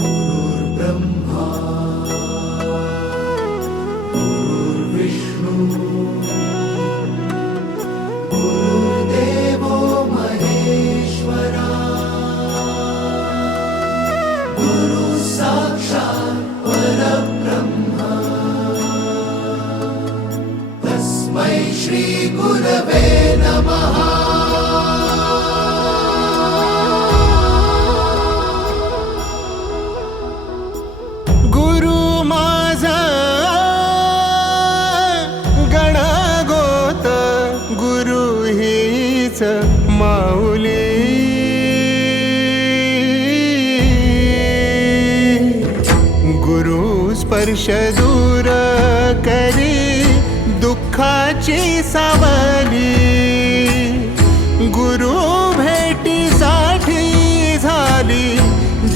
गुरुर्ब्रह्मा गुरुर्विष्णू गुरुर्देवो महेश्वरा गुरु साक्षात् परब्रह्म तस्मै श्री गुरवे नमः। माऊली गुरु स्पर्श दूर करी दुःखाची सावली, गुरु भेटीसाठी झाली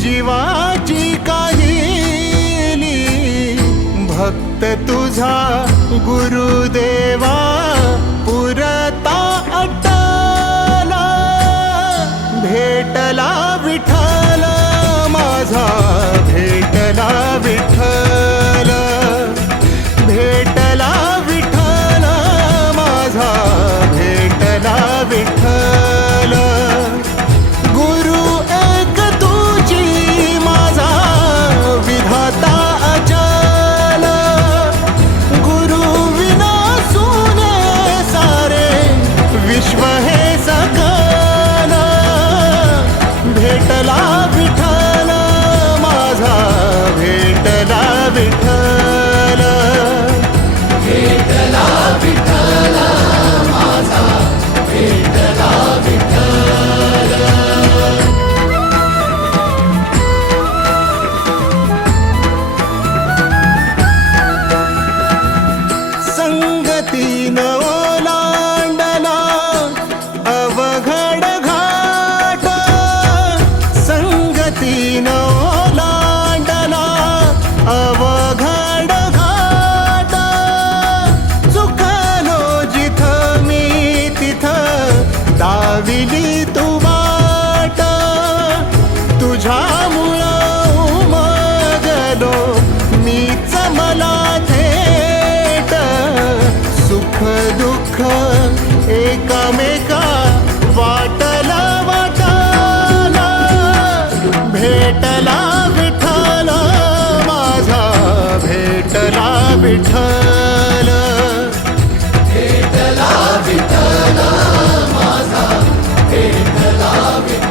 जीवाची काहिली। भक्त तुझा गुरुदेवा पुरता भेटला विठ्ठल माझा, भेटला विठ्ठल, भेटला विठ्ठल माझा, भेटला विठ्ठल। गुरु एक तुझी माझा विधाता अचल, गुरु विना सुने सारे विश्व हे सकल। भेटला विठ्ठल माझा, भेटला विठ्ठल, भेटला विठ्ठल माझा, भेटला विठ्ठल। संगतीन ओलांडला अवघड घाट, संगतीन ओलांडला अवघड घाट। चुकलो जिथं मी तिथं दाविली तू वाट, तुझ्यामुळं उमगलो मीच मला थेट। सुख दुःख एकमेका वाटला वाटला, भेटला विठ्ठल माझा, भेटला विठ्ठल, भेटला विठ्ठल माझा, भेटला विठ्ठल।